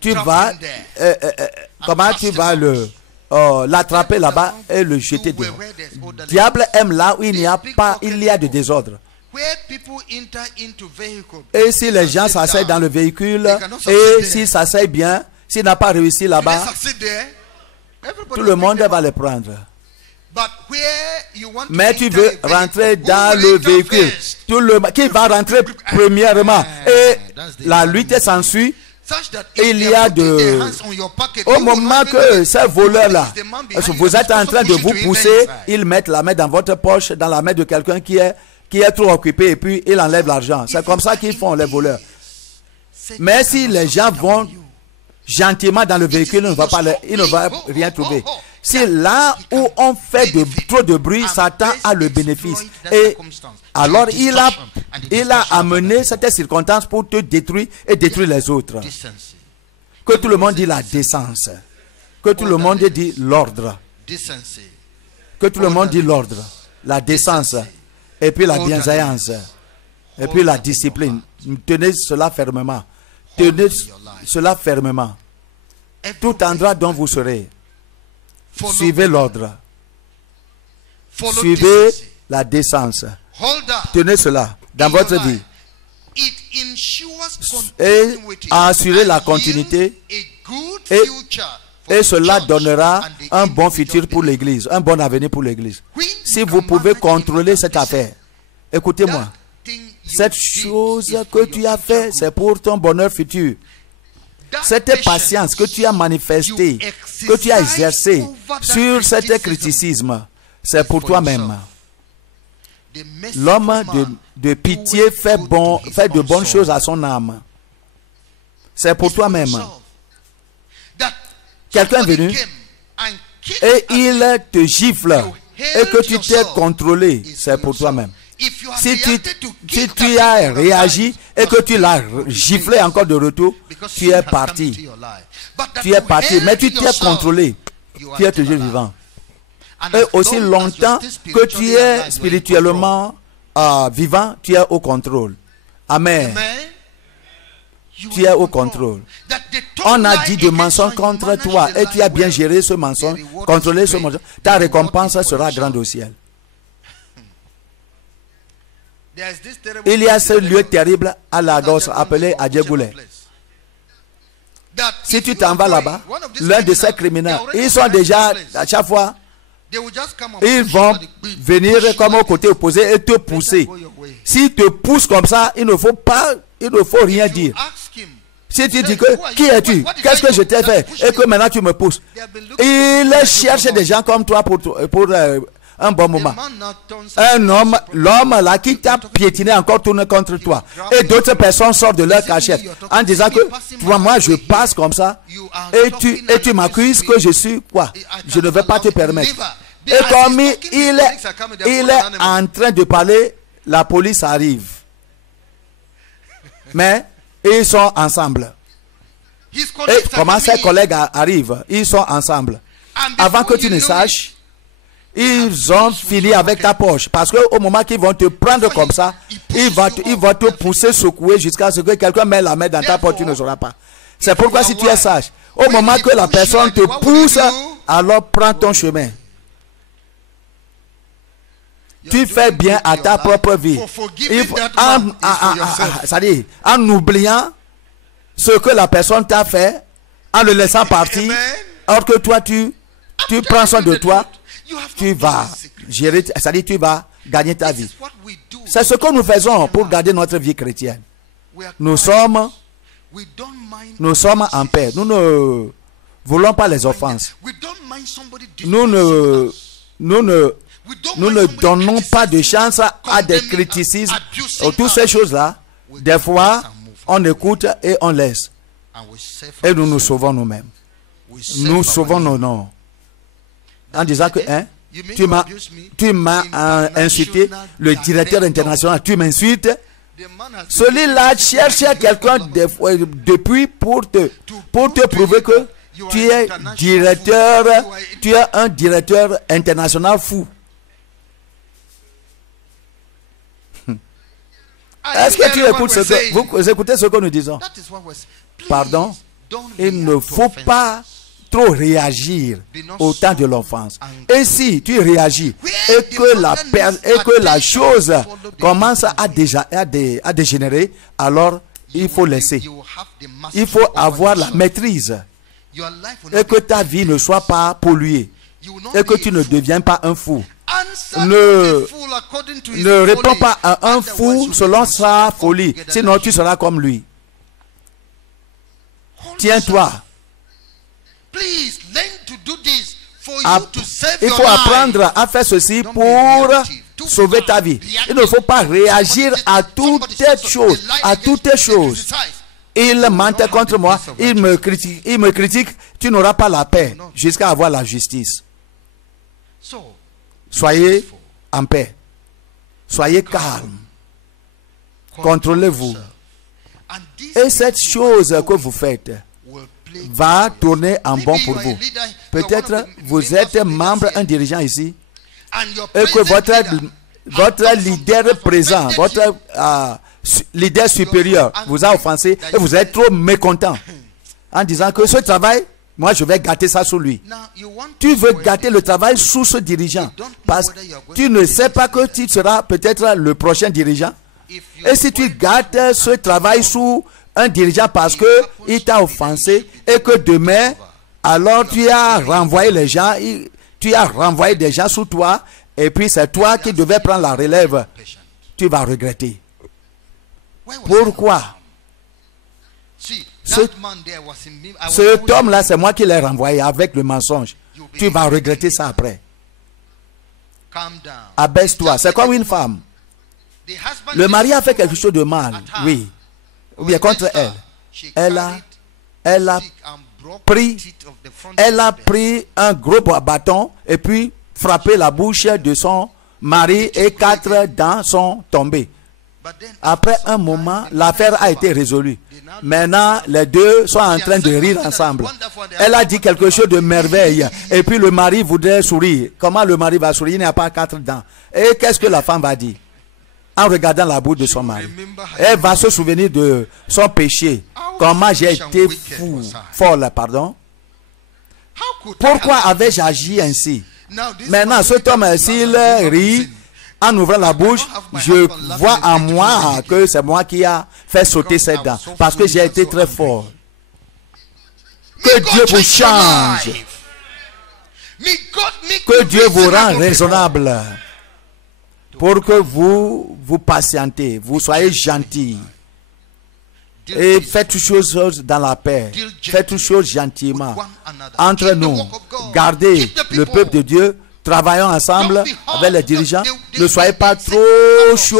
Tu vas, comment tu vas l'attraper là-bas et le jeter dehors. Le diable aime là où il y a de désordre. Et si les gens s'asseyent dans le véhicule, et s'ils s'asseyent bien, s'il n'a pas réussi là-bas, tout le monde va les prendre. Mais tu veux rentrer dans le véhicule. Qui va rentrer premièrement? Et la lutte s'ensuit. Il y a au moment que ces voleurs-là, vous êtes en train de vous pousser, ils mettent la main dans votre poche, dans la main de quelqu'un qui est trop occupé, et puis il enlève l'argent. C'est comme ça qu'ils font, les voleurs. Mais si les gens vont gentiment dans le véhicule, il ne va rien trouver. C'est là où on fait trop de bruit, Satan a le bénéfice. Et alors il a amené cette circonstance pour te détruire et détruire les autres. Que tout le monde dit la décence. Que tout le monde dit l'ordre. Que tout le monde dit l'ordre. La décence. Et puis la bienveillance. Et puis la discipline. Tenez cela fermement. Tenez cela fermement. Tout endroit dont vous serez. Suivez l'ordre. Suivez la décence. Tenez cela dans votre vie. Et assurez la continuité. Et cela donnera un bon futur pour l'Église. Un bon avenir pour l'Église. Si vous pouvez contrôler cette affaire. Écoutez-moi. Cette chose que tu as fait, c'est pour ton bonheur futur. Cette patience que tu as manifestée, que tu as exercée sur cet criticisme, c'est pour toi-même. L'homme de pitié fait de bonnes choses à son âme. C'est pour toi-même. Quelqu'un est venu et il te gifle et que tu t'es contrôlé, c'est pour toi-même. Si tu as réagi et que tu l'as giflé encore de retour, tu es parti. Tu es parti, mais tu t'es contrôlé. Tu es toujours vivant. Et aussi longtemps que tu es spirituellement vivant, tu es au contrôle. Amen. Tu es au contrôle. On a dit de mensonges contre toi et tu as bien géré ce mensonge, contrôlé ce mensonge. Ta récompense sera grande au ciel. Il y a ce lieu terrible à Lagos appelé Adjegule. Si tu t'en vas là-bas, l'un de ces criminels, ils sont déjà, à chaque fois, ils vont venir comme au côté opposé et te pousser. S'ils te poussent comme ça, il ne faut rien dire. Si tu dis que, qui es-tu? Qu'est-ce que je t'ai fait? Et que maintenant tu me pousses. Ils cherchent des gens comme toi pour un bon moment. Un homme, l'homme là qui t'a piétiné encore tourne contre toi. Et d'autres personnes sortent de leur cachette en disant que moi je passe comme ça et tu m'accuses que je suis quoi? Je ne vais pas te permettre. Et comme il est en train de parler, la police arrive. Mais ils sont ensemble. Et comment ses collègues arrivent? Ils sont ensemble. Avant que tu ne saches, ils ont fini avec ta poche. Parce qu'au moment qu'ils vont te prendre comme ça, ils vont te pousser, secouer jusqu'à ce que quelqu'un mette la main dans ta poche, tu ne sauras pas. C'est pourquoi si tu es sage, au moment que la personne te pousse, alors prends ton chemin. Tu fais bien à ta propre vie. C'est-à-dire, en oubliant ce que la personne t'a fait, en le laissant partir, alors que toi, tu prends soin de toi, tu vas gérer, c'est-à-dire, tu vas gagner ta vie. C'est ce que nous faisons pour garder notre vie chrétienne. Nous sommes en paix. Nous ne voulons pas les offenses. Nous ne donnons pas de chance à des criticismes. Toutes ces choses-là, des fois, on écoute et on laisse. Et nous nous sauvons nous-mêmes. Nous sauvons nos noms. En disant que, tu m'as insulté, le directeur international, tu m'insultes. Celui-là cherche quelqu'un depuis pour te prouver que tu es un directeur international fou. Est-ce que tu écoutes vous écoutez ce que nous disons? Pardon, il ne faut pas trop réagir au temps de l'offense. Et si tu réagis et que la chose commence à dégénérer, alors il faut laisser. Il faut avoir la maîtrise. Et que ta vie ne soit pas polluée. Et que tu ne deviennes pas un fou. Ne réponds pas à un fou selon sa folie. Sinon tu seras comme lui. Tiens-toi. Il faut apprendre à faire ceci pour sauver ta vie. Il ne faut pas réagir à toutes choses. il mentait contre moi, il me critique, tu n'auras pas la paix jusqu'à avoir la justice. Soyez en paix. Soyez calme. Contrôlez-vous. Et cette chose que vous faites va tourner en bon pour vous. Peut-être vous êtes membre, un dirigeant ici, et que votre leader présent, votre leader supérieur vous a offensé et vous êtes trop mécontent en disant que ce travail, moi je vais gâter ça sous lui. Tu veux gâter le travail sous ce dirigeant parce que tu ne sais pas que tu seras peut-être le prochain dirigeant. Et si tu gâtes ce travail sous un dirigeant parce que il t'a offensé et que demain, alors tu as renvoyé les gens, tu as renvoyé des gens sous toi et puis c'est toi qui devais prendre la relève, tu vas regretter. Pourquoi? Cet homme-là, c'est moi qui l'ai renvoyé avec le mensonge. Tu vas regretter ça après. Abaisse-toi. C'est comme une femme. Le mari a fait quelque chose de mal, oui, ou bien contre elle. Elle a pris un gros bâton et puis frappé la bouche de son mari et 4 dents sont tombées. Après un moment, l'affaire a été résolue. Maintenant, les deux sont en train de rire ensemble. Elle a dit quelque chose de merveille. Et puis le mari voudrait sourire. Comment le mari va sourire? Il n'y a pas 4 dents. Et qu'est-ce que la femme va dire? En regardant la bouche de son mari, elle va se souvenir de son péché. Comment j'ai été folle, pardon. Pourquoi avais-je agi ainsi? Maintenant, cet homme, s'il rit, en ouvrant la bouche, je vois en moi que c'est moi qui a fait sauter cette dent. Parce que j'ai été très fort. Que Dieu vous change. Que Dieu vous rende raisonnable. Pour que vous patientez, vous soyez gentils. Et faites toutes choses dans la paix. Faites toutes choses gentiment. Entre nous, gardez le peuple de Dieu. Travaillons ensemble avec les dirigeants. Ne soyez pas trop chaud.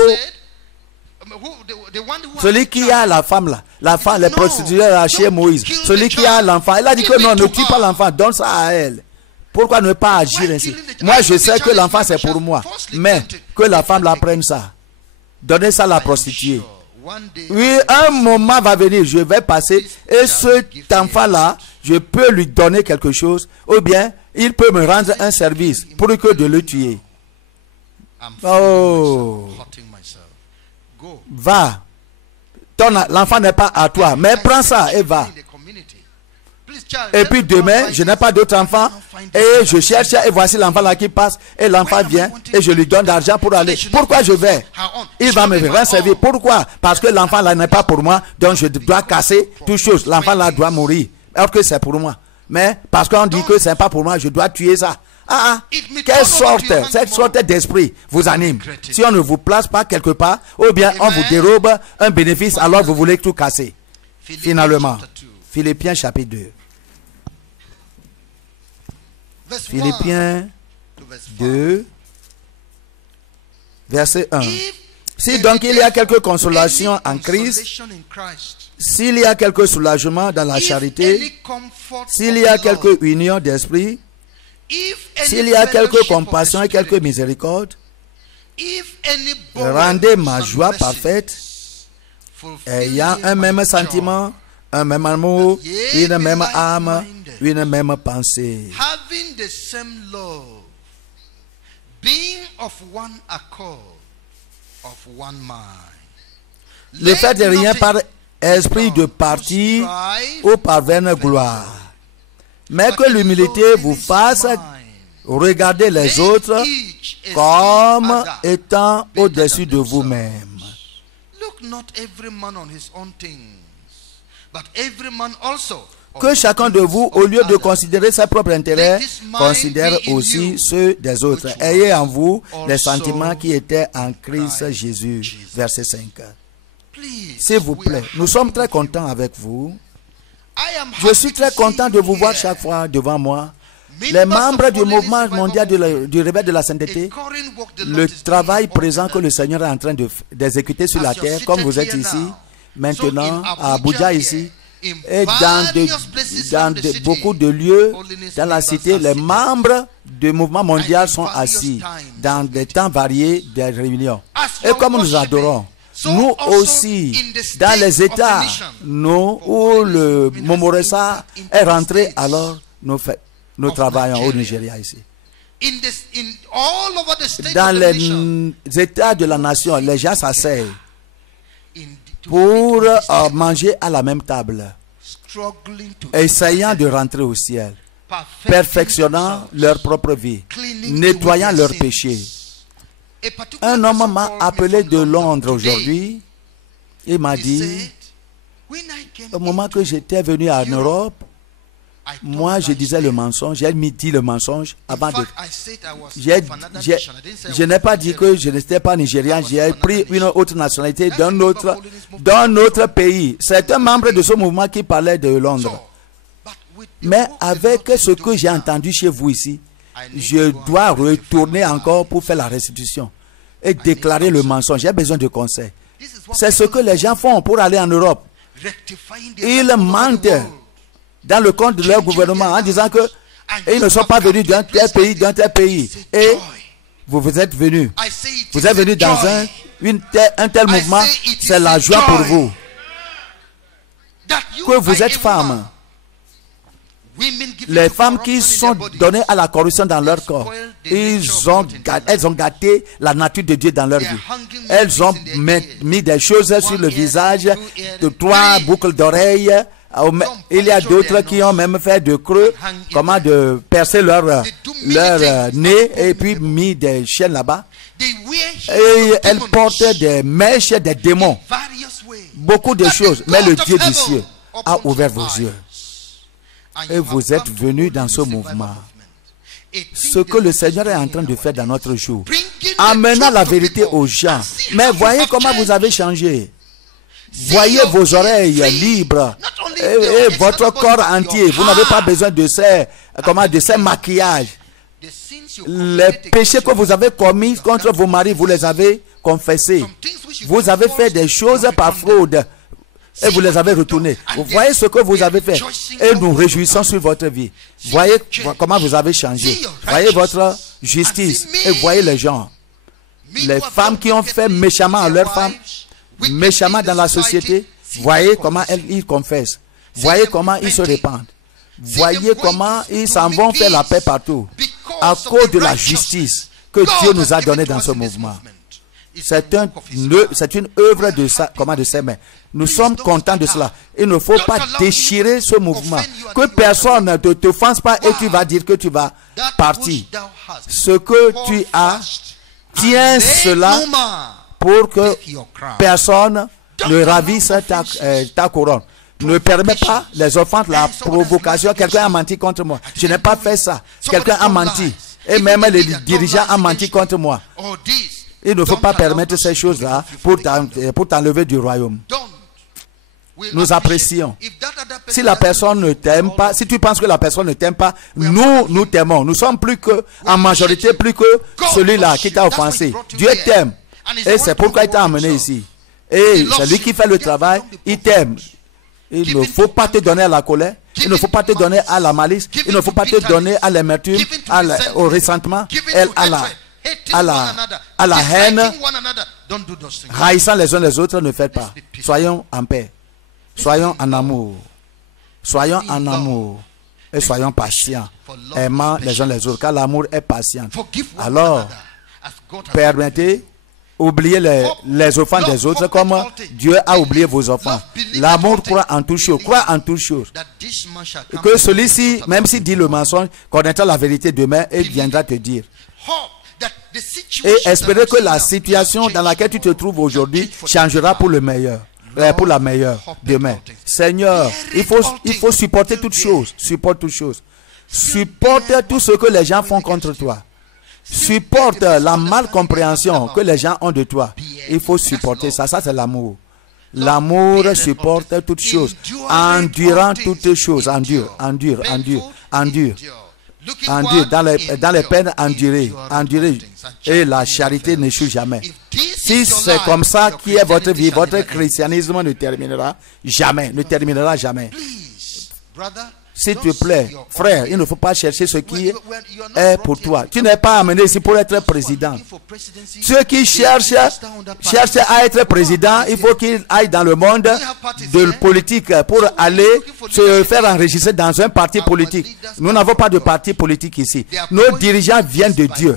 Celui qui a la femme là, les prostituées là chez Moïse, celui qui a l'enfant, il a dit que non, ne tue pas l'enfant, donne ça à elle. Pourquoi ne pas agir ainsi? Moi, je sais que l'enfant c'est pour moi, mais que la femme la prenne ça. Donnez ça à la prostituée. Oui, un moment va venir, je vais passer et cet enfant-là, je peux lui donner quelque chose ou bien il peut me rendre un service pour que de le tuer. Oh, va. L'enfant n'est pas à toi, mais prends ça et va. Et puis demain, je n'ai pas d'autre enfant et je cherche et voici l'enfant là qui passe et l'enfant vient et je lui donne d'argent pour aller. Pourquoi je vais? Il va me rendre service. Pourquoi? Parce que l'enfant là n'est pas pour moi, donc je dois casser toutes choses. L'enfant là doit mourir alors que c'est pour moi. Mais parce qu'on dit que c'est pas pour moi, je dois tuer ça. Quelle sorte, cette sorte d'esprit vous anime? Si on ne vous place pas quelque part, ou bien on vous dérobe un bénéfice, alors vous voulez tout casser. Finalement, Philippiens chapitre 2. Philippiens 2, verset 1. Si donc il y a quelque consolation en Christ, s'il y a quelque soulagement dans la charité, s'il y a quelque union d'esprit, s'il y a quelque compassion et quelque miséricorde, rendez ma joie parfaite, ayant un même sentiment, un même amour, une même âme, une même pensée. Having the same love, being of one accord, of one mind. Ne faites rien par esprit de parti ou par vaine gloire, mais que l'humilité vous fasse regarder les autres comme étant au-dessus de vous-même. Look not every man on his own things, but every man also. Que chacun de vous, au lieu de considérer ses propres intérêts, considère aussi ceux des autres. Ayez en vous les sentiments qui étaient en Christ Jésus. Verset 5. S'il vous plaît, nous sommes très contents avec vous. Je suis très content de vous voir chaque fois devant moi. Les membres du mouvement mondial du réveil de la sainteté, le travail présent que le Seigneur est en train d'exécuter sur la terre, comme vous êtes ici, maintenant à Abuja ici, et dans beaucoup de lieux dans la cité, les membres du mouvement mondial sont assis dans des temps variés des réunions. Et comme nous adorons, nous aussi, dans les États où le Momoresa est rentré, alors nous travaillons au Nigeria ici. Dans les États de la nation, les gens s'asseyent pour manger à la même table, essayant de rentrer au ciel, perfectionnant leur propre vie, nettoyant leurs péchés. Un homme m'a appelé de Londres aujourd'hui. Il m'a dit, au moment que j'étais venu en Europe, moi je disais le mensonge, j'ai dit le mensonge avant de... Je n'ai pas dit que je n'étais pas nigérien, j'ai pris une autre nationalité d'un autre pays. C'est un membre de ce mouvement qui parlait de Londres. Mais avec ce que j'ai entendu chez vous ici, je dois retourner encore pour faire la restitution et déclarer le mensonge. J'ai besoin de conseils. C'est ce que les gens font pour aller en Europe. Ils mentent dans le compte de leur gouvernement en disant que ils ne sont pas venus d'un tel pays. Et vous êtes venus. Vous êtes venus dans un tel mouvement. C'est la joie pour vous. Que vous êtes femmes. Les femmes qui sont données à la corruption dans leur corps, elles ont gâté la nature de Dieu dans leur vie. Elles ont mis des choses sur le visage, de 3 boucles d'oreilles. Il y a d'autres qui ont même fait de creux, comment de percer leur nez et puis mis des chaînes là-bas. Et elles portent des mèches, des démons. Beaucoup de choses. Mais le Dieu du ciel a ouvert vos yeux. Et vous êtes venus dans ce mouvement. Ce que le Seigneur est en train de faire dans notre jour, amenant la vérité aux gens. Mais voyez comment vous avez changé. Voyez vos oreilles libres et votre corps entier. Vous n'avez pas besoin de ces maquillages. Les péchés que vous avez commis contre vos maris, vous les avez confessés. Vous avez fait des choses par fraude. Et vous les avez retournés. Vous voyez ce que vous avez fait. Et nous réjouissons sur votre vie. Voyez comment vous avez changé. Voyez votre justice. Et voyez les gens. Les femmes qui ont fait méchamment à leurs femmes, méchamment dans la société. Voyez comment ils confessent. Voyez comment ils se répandent. Voyez comment ils s'en vont faire la paix partout. À cause de la justice que Dieu nous a donnée dans ce mouvement. C'est une œuvre de ses mains. Nous sommes contents de cela. Il ne faut pas déchirer ce mouvement. Que personne ne t'offense pas et tu vas dire que tu vas partir. Ce que tu as, tiens cela pour que personne ne ravisse ta couronne. Ne permets pas les offenses, la provocation. Quelqu'un a menti contre moi. Je n'ai pas fait ça. Quelqu'un a menti. Et même les dirigeants ont menti contre moi. Il ne faut pas permettre ces choses-là pour t'enlever du royaume. Nous apprécions. Si la personne ne t'aime pas, si tu penses que la personne ne t'aime pas, nous t'aimons. Nous sommes plus que, en majorité, plus que celui-là qui t'a offensé. Dieu t'aime. Et c'est pourquoi il t'a amené ici. Et c'est lui qui fait le travail, il t'aime. Il ne faut pas te donner à la colère. Il ne faut pas te donner à la malice. Il ne faut pas te donner à l'amertume, au ressentement, à la haine. Haïssant les uns les autres, ne faites pas. Soyons en paix. Soyons en amour. Soyons en amour. Et soyons patients. Aimant les uns les autres. Car l'amour est patient. Alors, permettez, oubliez les offenses des autres comme Dieu a oublié vos offenses. L'amour croit en toutes choses. Croit en toutes choses. Que celui-ci, même s'il dit le mensonge, connaîtra la vérité demain et viendra te dire. Et espérer que la situation dans laquelle tu te trouves aujourd'hui changera pour le meilleur. Pour la meilleure demain. Seigneur, il faut supporter toutes choses. Supporte toutes choses. Supporte tout ce que les gens font contre toi. Supporte la malcompréhension que les gens ont de toi. Il faut supporter ça. Ça, c'est l'amour. L'amour supporte toutes choses. Endurant toutes choses. Endure. Dans les peines, endurer. Et la charité n'échoue jamais. Si c'est comme ça qui est votre vie, votre christianisme ne terminera jamais, ne terminera jamais. S'il te plaît, frère, il ne faut pas chercher ce qui est pour toi. Tu n'es pas amené ici pour être président. Ceux qui cherchent à être président, il faut qu'ils aillent dans le monde de politique pour aller se faire enregistrer dans un parti politique. Nous n'avons pas de parti politique ici. Nos dirigeants viennent de Dieu.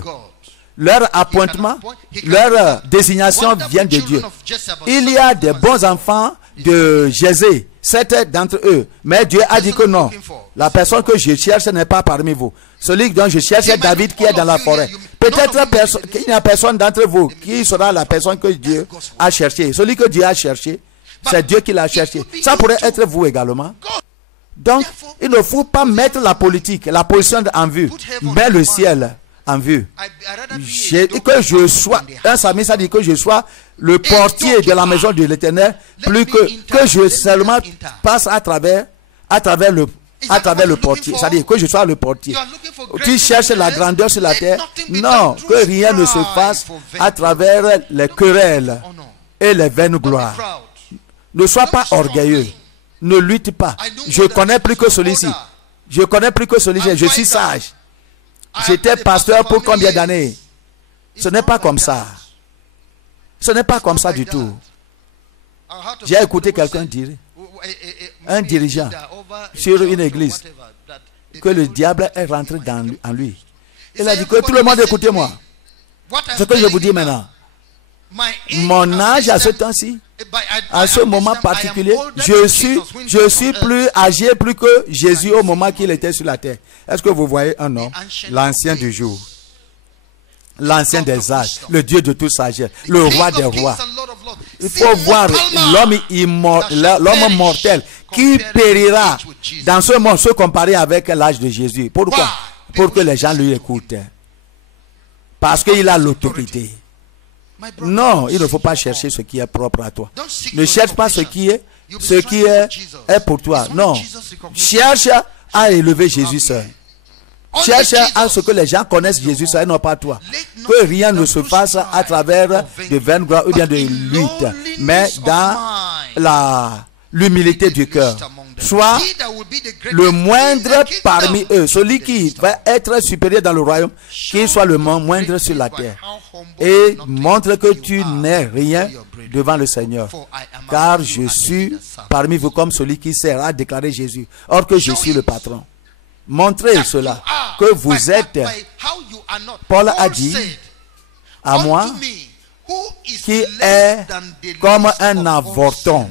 Leur appointement, leur désignation vient de Dieu. Il y a des bons enfants de Jésus, 7 d'entre eux. Mais Dieu a dit que non. La personne que je cherche n'est pas parmi vous. Celui dont je cherche est David qui est dans la forêt. Peut-être qu'il n'y a personne d'entre vous qui sera la personne que Dieu a cherché. Celui que Dieu a cherché, c'est Dieu qui l'a cherché. Ça pourrait être vous également. Donc, il ne faut pas mettre la politique, la position en vue, mais le ciel en vue. Que je sois, un psalmiste a dit que je sois le portier de la maison de l'Éternel, plus que je seulement passe à travers le portier. C'est-à-dire que je sois le portier. Tu cherches la grandeur sur la terre. Non, que rien ne se fasse à travers les querelles et les vaines gloires. Ne sois pas orgueilleux. Ne lutte pas. Je connais plus que celui-ci. Je connais plus que celui-ci. Je suis sage. J'étais pasteur pour combien d'années? Ce n'est pas comme ça. Ce n'est pas comme ça du tout. J'ai écouté quelqu'un dire, un dirigeant sur une église, que le diable est rentré en lui. Il a dit que tout le monde écoutez-moi. Ce que je vous dis maintenant, mon âge à ce temps-ci, à ce moment particulier, je suis plus âgé plus que Jésus au moment qu'il était sur la terre. Est-ce que vous voyez un homme, l'ancien du jour, l'ancien des âges, le Dieu de toute sagesse, le roi des rois? Il faut voir l'homme mortel qui périra dans ce monde, se comparer avec l'âge de Jésus. Pourquoi? Pour que les gens lui écoutent. Parce qu'il a l'autorité. Non, il ne faut pas chercher ce qui est propre à toi. Ne cherche pas ce qui est pour toi. Non. Cherche à élever Jésus seul. Cherche à ce que les gens connaissent Jésus seul et non pas toi. Que rien ne se fasse à travers de vaines gloires ou bien de lutte, mais dans l'humilité du cœur. Soit le moindre parmi eux, celui qui va être supérieur dans le royaume, qu'il soit le moindre sur la terre. Et montre que tu n'es rien devant le Seigneur. Car je suis parmi vous comme celui qui sert, a déclaré Jésus. Or que je suis le patron. Montrez cela, que vous êtes. Paul a dit à moi, qui est comme un avorton.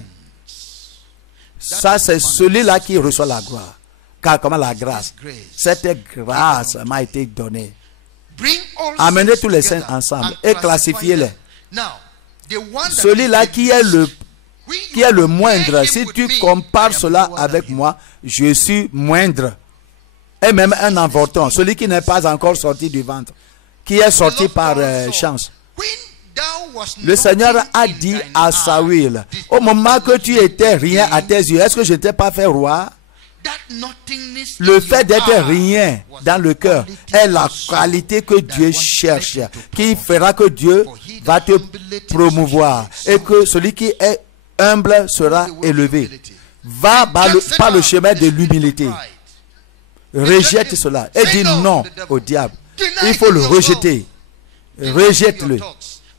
Ça, c'est celui-là qui reçoit la gloire. Car comme la grâce, cette grâce m'a été donnée. Amenez tous les saints ensemble et classifiez-les. Celui-là qui est le moindre, si tu compares cela avec moi, je suis moindre. Et même un avorton, celui qui n'est pas encore sorti du ventre, qui est sorti par chance. Le Seigneur a dit à Saül, au moment que tu étais rien à tes yeux, est-ce que je ne t'ai pas fait roi? Le fait d'être rien dans le cœur est la qualité que Dieu cherche, qui fera que Dieu va te promouvoir et que celui qui est humble sera élevé. Va par le chemin de l'humilité. Rejette cela et dis non au diable. Il faut le rejeter. Rejette-le.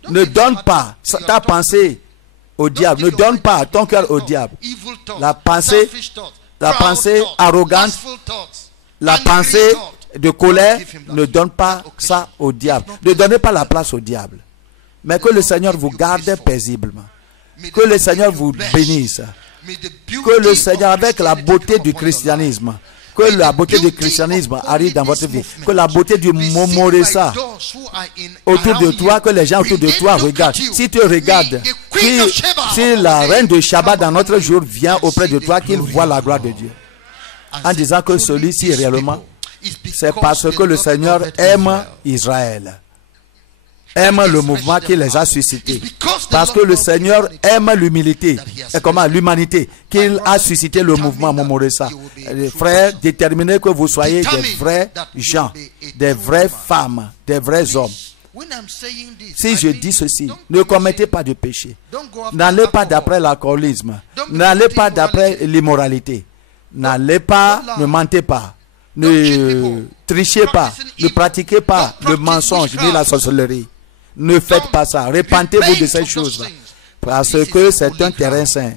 Ne donne pas ta pensée au diable. Ne donne pas ton cœur au diable. La pensée arrogante, la pensée de colère, ne donne pas ça au diable. Ne donnez pas la place au diable. Mais que le Seigneur vous garde paisiblement. Que le Seigneur vous bénisse. Que le Seigneur, avec la beauté du christianisme, que la beauté du christianisme arrive dans votre vie. Que la beauté du Momoresa autour de toi, que les gens autour de toi regardent. Si tu regardes, si la reine de Sheba dans notre jour vient auprès de toi, qu'il voit la gloire de Dieu. En disant que celui-ci réellement, c'est parce que le Seigneur aime Israël. Aime le mouvement qui les a suscités. Parce que le Seigneur aime l'humilité. Et comment? L'humanité. Qu'il a suscité le mouvement Momoresa. Les frères, déterminez que vous soyez des vrais gens, des vraies femmes, des vrais hommes. Si je dis ceci, ne commettez pas de péché. N'allez pas d'après l'alcoolisme. N'allez pas d'après l'immoralité. N'allez pas, ne mentez pas. Ne trichez pas. Ne pratiquez pas le mensonge ni la sorcellerie. Ne faites pas ça. Repentez-vous de ces choses-là. Parce que c'est un terrain saint.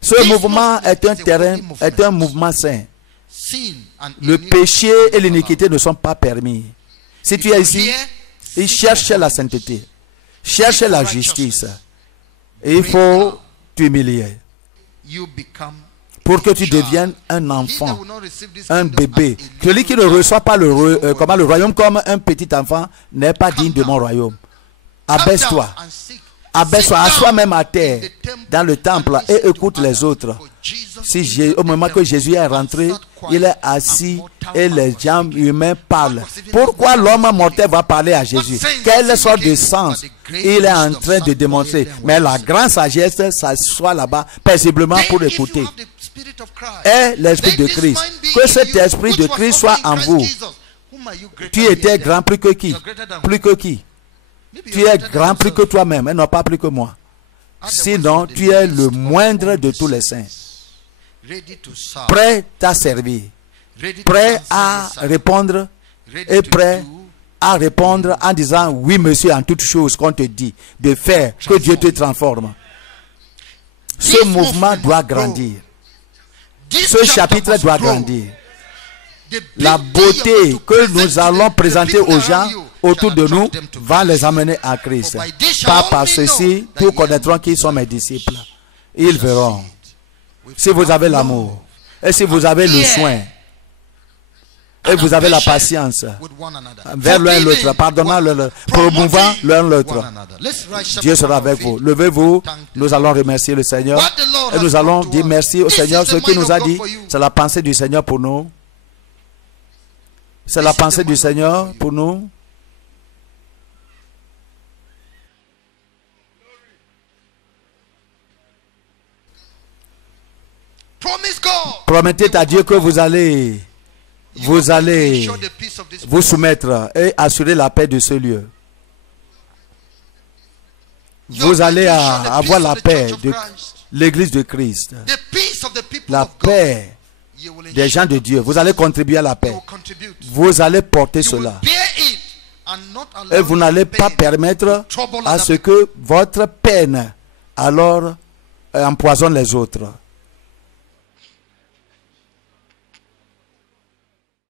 Ce mouvement est un mouvement saint. Le péché et l'iniquité ne sont pas permis. Si tu es ici, il cherche la sainteté, cherche la justice. Et il faut t'humilier pour que tu deviennes un enfant, un bébé. Celui qui ne reçoit pas le royaume comme un petit enfant n'est pas digne de mon royaume. Abaisse-toi. Abaisse-toi, assois même à terre dans le temple et écoute les autres. Au moment que Jésus est rentré, il est assis et les gens humains parlent. Pourquoi l'homme mortel va parler à Jésus? Quelle sorte de sens il est en train de démontrer? Mais la grande sagesse s'assoit là-bas paisiblement pour écouter. Et l'esprit de Christ. Que cet esprit de Christ soit en vous. Tu étais grand plus que qui? Plus que qui? Tu es grand plus que toi-même et non pas plus que moi. Sinon, tu es le moindre de tous les saints. Prêt à servir. Prêt à répondre. Et prêt à répondre en disant oui monsieur en toutes choses qu'on te dit de faire, que Dieu te transforme. Ce mouvement doit grandir. Ce chapitre doit grandir. La beauté que nous allons présenter aux gens autour de nous va les amener à Christ. Pas par ceci, tous connaîtront qui sont mes disciples. Ils verront. Si vous avez l'amour, et si vous avez le soin, et vous avez la patience vers l'un et l'autre, pardonnant l'un, promouvant l'un l'autre, Dieu sera avec vous. Levez-vous, nous allons remercier le Seigneur et nous allons dire merci au Seigneur. Ce qu'il nous a dit, c'est la pensée du Seigneur pour nous. C'est la pensée du Seigneur pour nous. Promettez à Dieu que vous allez vous soumettre et assurer la paix de ce lieu. Vous allez avoir la paix de l'Église de Christ. La paix des gens de Dieu. Vous allez contribuer à la paix. Vous allez porter cela. Et vous n'allez pas permettre à ce que votre peine alors empoisonne les autres.